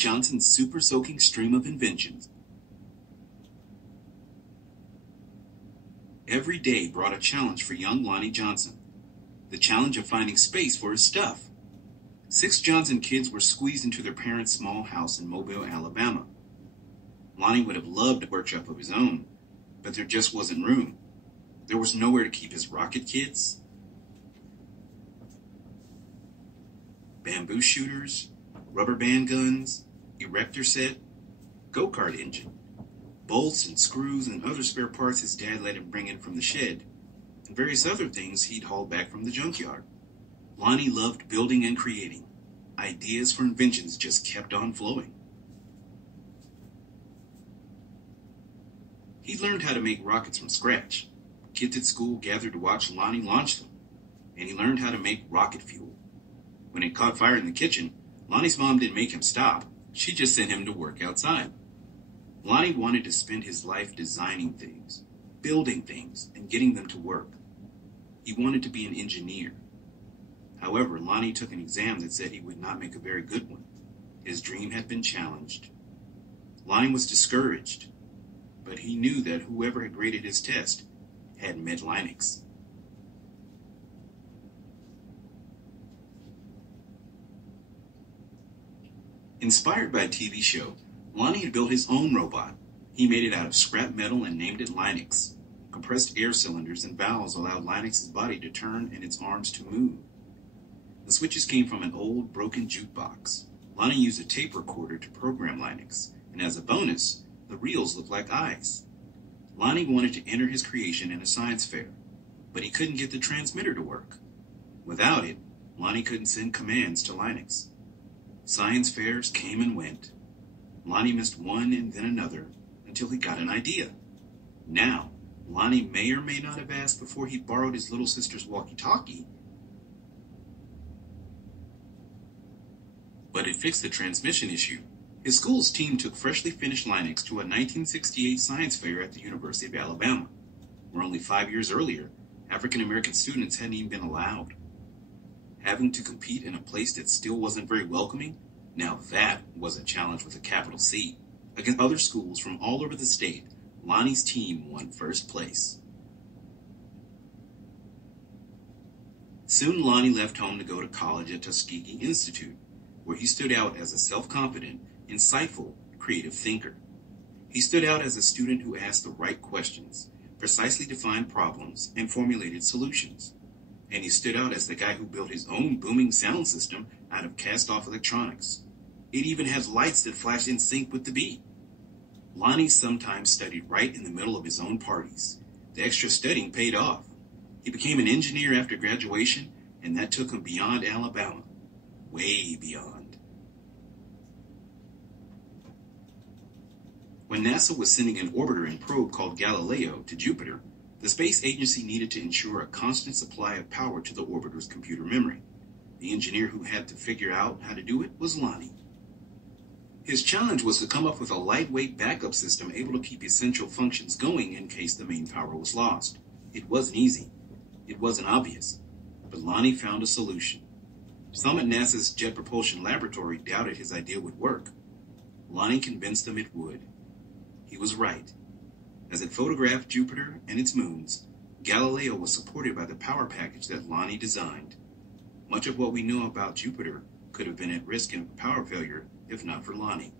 Johnson's super-soaking stream of inventions. Every day brought a challenge for young Lonnie Johnson, the challenge of finding space for his stuff. 6 Johnson kids were squeezed into their parents' small house in Mobile, Alabama. Lonnie would have loved a workshop of his own, but there just wasn't room. There was nowhere to keep his rocket kits, bamboo shooters, rubber band guns, erector set, go-kart engine, bolts and screws and other spare parts his dad let him bring in from the shed, and various other things he'd hauled back from the junkyard. Lonnie loved building and creating. Ideas for inventions just kept on flowing. He learned how to make rockets from scratch. Kids at school gathered to watch Lonnie launch them, and he learned how to make rocket fuel. When it caught fire in the kitchen, Lonnie's mom didn't make him stop. She just sent him to work outside. Lonnie wanted to spend his life designing things, building things, and getting them to work. He wanted to be an engineer. However, Lonnie took an exam that said he would not make a very good one. His dream had been challenged. Lonnie was discouraged, but he knew that whoever had graded his test had met Linux. Inspired by a TV show, Lonnie had built his own robot. He made it out of scrap metal and named it Linux. Compressed air cylinders and valves allowed Linux's body to turn and its arms to move. The switches came from an old, broken jukebox. Lonnie used a tape recorder to program Linux, and as a bonus, the reels looked like eyes. Lonnie wanted to enter his creation in a science fair, but he couldn't get the transmitter to work. Without it, Lonnie couldn't send commands to Linux. Science fairs came and went. Lonnie missed one and then another until he got an idea. Now, Lonnie may or may not have asked before he borrowed his little sister's walkie-talkie, but it fixed the transmission issue. His school's team took freshly finished Linux to a 1968 science fair at the University of Alabama, where only 5 years earlier, African-American students hadn't even been allowed. Having to compete in a place that still wasn't very welcoming, now that was a challenge with a capital C. Against other schools from all over the state, Lonnie's team won first place. Soon Lonnie left home to go to college at Tuskegee Institute, where he stood out as a self-confident, insightful, creative thinker. He stood out as a student who asked the right questions, precisely defined problems, and formulated solutions. And he stood out as the guy who built his own booming sound system out of cast-off electronics. It even has lights that flash in sync with the beat. Lonnie sometimes studied right in the middle of his own parties. The extra studying paid off. He became an engineer after graduation, and that took him beyond Alabama. Way beyond. When NASA was sending an orbiter and probe called Galileo to Jupiter, the space agency needed to ensure a constant supply of power to the orbiter's computer memory. The engineer who had to figure out how to do it was Lonnie. His challenge was to come up with a lightweight backup system able to keep essential functions going in case the main power was lost. It wasn't easy. It wasn't obvious. But Lonnie found a solution. Some at NASA's Jet Propulsion Laboratory doubted his idea would work. Lonnie convinced them it would. He was right. As it photographed Jupiter and its moons, Galileo was supported by the power package that Lonnie designed. Much of what we know about Jupiter could have been at risk in a power failure if not for Lonnie.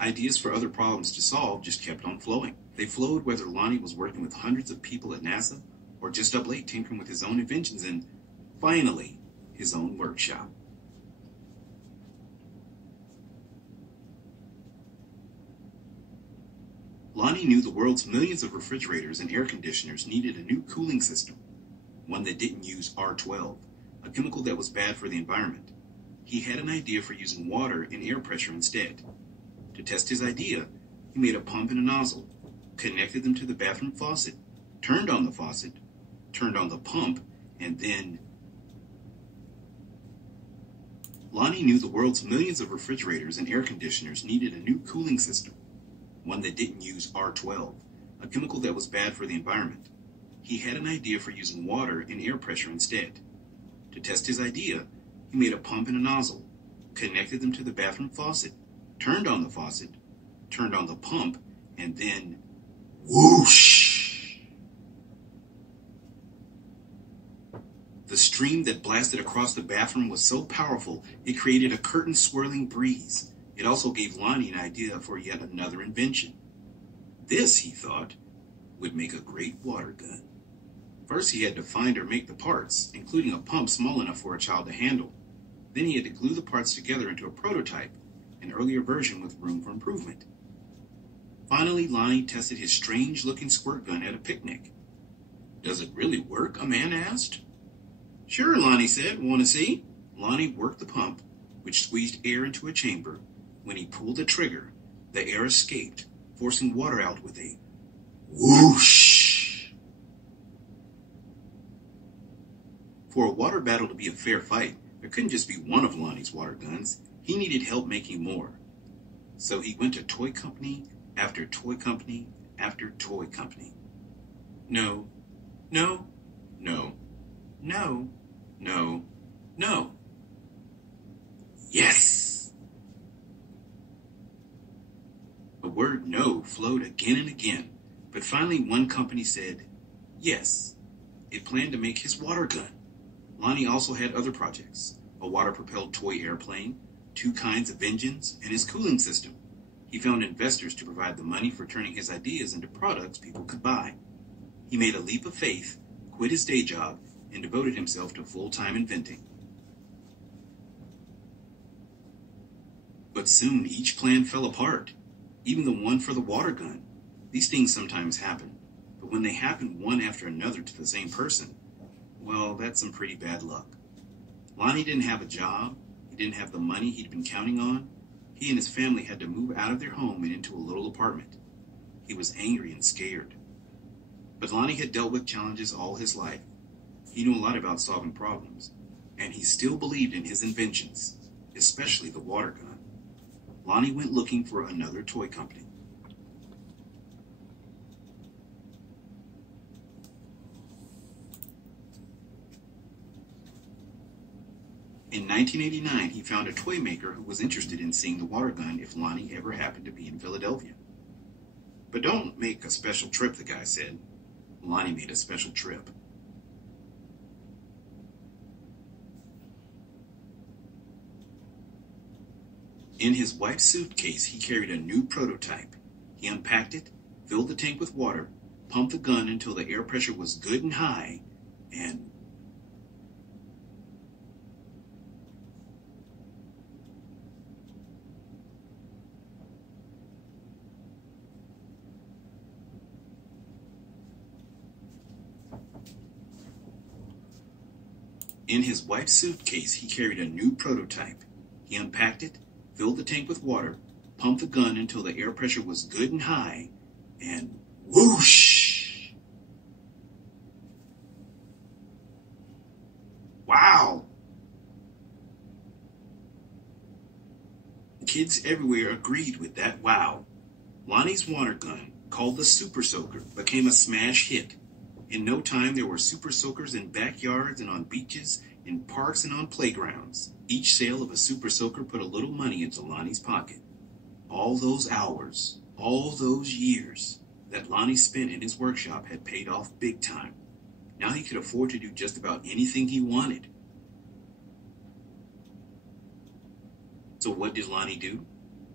Ideas for other problems to solve just kept on flowing. They flowed whether Lonnie was working with hundreds of people at NASA or just up late tinkering with his own inventions and, finally, his own workshop. Lonnie knew the world's millions of refrigerators and air conditioners needed a new cooling system, one that didn't use R12, a chemical that was bad for the environment. He had an idea for using water and air pressure instead. To test his idea, he made a pump and a nozzle, connected them to the bathroom faucet, turned on the faucet, turned on the pump, and then... Lonnie knew the world's millions of refrigerators and air conditioners needed a new cooling system, one that didn't use R12, a chemical that was bad for the environment. He had an idea for using water and air pressure instead. To test his idea, he made a pump and a nozzle, connected them to the bathroom faucet, turned on the faucet, turned on the pump, and then whoosh! The stream that blasted across the bathroom was so powerful it created a curtain-swirling breeze. It also gave Lonnie an idea for yet another invention. This, he thought, would make a great water gun. First, he had to find or make the parts, including a pump small enough for a child to handle. Then he had to glue the parts together into a prototype, an earlier version with room for improvement. Finally, Lonnie tested his strange-looking squirt gun at a picnic. "Does it really work?" a man asked. "Sure," Lonnie said. "Want to see?" Lonnie worked the pump, which squeezed air into a chamber. When he pulled the trigger, the air escaped, forcing water out with a whoosh. For a water battle to be a fair fight, there couldn't just be one of Lonnie's water guns. He needed help making more. So he went to toy company after toy company after toy company. No, no, no, no, no, no. Yes! The word no flowed again and again, but finally one company said yes. It planned to make his water gun. Lonnie also had other projects: a water-propelled toy airplane, 2 kinds of engines, and his cooling system. He found investors to provide the money for turning his ideas into products people could buy. He made a leap of faith, quit his day job, and devoted himself to full-time inventing. But soon each plan fell apart, even the one for the water gun. These things sometimes happen, but when they happen one after another to the same person, well, that's some pretty bad luck. Lonnie didn't have a job. He didn't have the money he'd been counting on. He and his family had to move out of their home and into a little apartment. He was angry and scared. But Lonnie had dealt with challenges all his life. He knew a lot about solving problems, and he still believed in his inventions, especially the water gun. Lonnie went looking for another toy company. In 1989, he found a toy maker who was interested in seeing the water gun if Lonnie ever happened to be in Philadelphia. "But don't make a special trip," the guy said. Lonnie made a special trip. In his wife's suitcase, he carried a new prototype. He unpacked it, filled the tank with water, pumped the gun until the air pressure was good and high, and In his wife's suitcase, he carried a new prototype. He unpacked it, filled the tank with water, pumped the gun until the air pressure was good and high, and whoosh! Wow! Kids everywhere agreed with that wow. Lonnie's water gun, called the Super Soaker, became a smash hit. In no time, there were Super Soakers in backyards and on beaches, in parks and on playgrounds. Each sale of a Super Soaker put a little money into Lonnie's pocket. All those hours, all those years that Lonnie spent in his workshop had paid off big time. Now he could afford to do just about anything he wanted. So what did Lonnie do?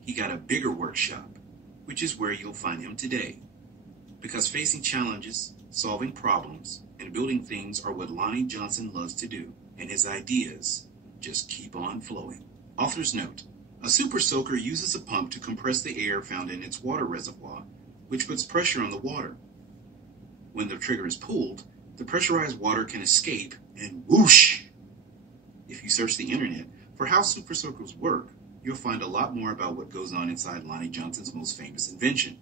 He got a bigger workshop, which is where you'll find him today. Because facing challenges, solving problems, and building things are what Lonnie Johnson loves to do, and his ideas just keep on flowing. Author's note: a Super Soaker uses a pump to compress the air found in its water reservoir, which puts pressure on the water. When the trigger is pulled, the pressurized water can escape and whoosh! If you search the internet for how Super Soakers work, you'll find a lot more about what goes on inside Lonnie Johnson's most famous invention.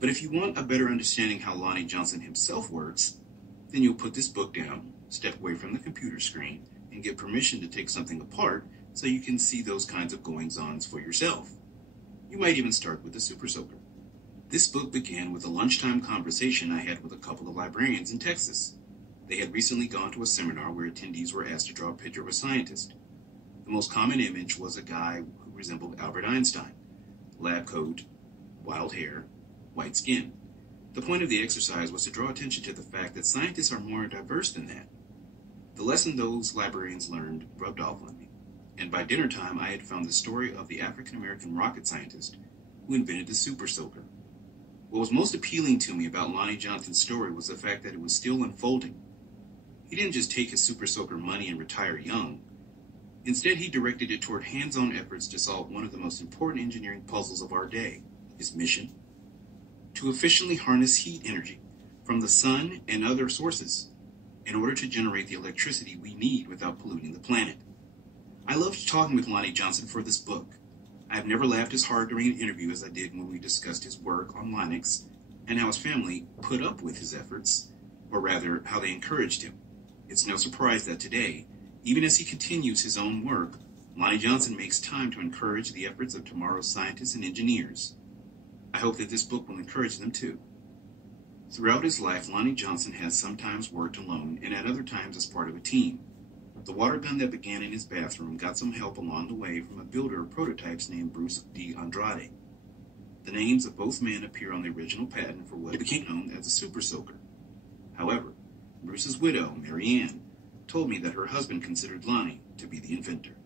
But if you want a better understanding how Lonnie Johnson himself works, then you'll put this book down, step away from the computer screen, and get permission to take something apart so you can see those kinds of goings-ons for yourself. You might even start with the Super Soaker. This book began with a lunchtime conversation I had with a couple of librarians in Texas. They had recently gone to a seminar where attendees were asked to draw a picture of a scientist. The most common image was a guy who resembled Albert Einstein. Lab coat, wild hair, white skin. The point of the exercise was to draw attention to the fact that scientists are more diverse than that. The lesson those librarians learned rubbed off on me, and by dinner time I had found the story of the African-American rocket scientist who invented the super soaker. What was most appealing to me about Lonnie Johnson's story was the fact that it was still unfolding. He didn't just take his super soaker money and retire young. Instead, he directed it toward hands-on efforts to solve one of the most important engineering puzzles of our day, his mission: to efficiently harness heat energy from the sun and other sources in order to generate the electricity we need without polluting the planet. I loved talking with Lonnie Johnson for this book. I have never laughed as hard during an interview as I did when we discussed his work on Linux and how his family put up with his efforts, or rather, how they encouraged him. It's no surprise that today, even as he continues his own work, Lonnie Johnson makes time to encourage the efforts of tomorrow's scientists and engineers. I hope that this book will encourage them too. Throughout his life, Lonnie Johnson has sometimes worked alone and at other times as part of a team. The water gun that began in his bathroom got some help along the way from a builder of prototypes named Bruce D. Andrade. The names of both men appear on the original patent for what became known as the Super Soaker. However, Bruce's widow, Mary Ann, told me that her husband considered Lonnie to be the inventor.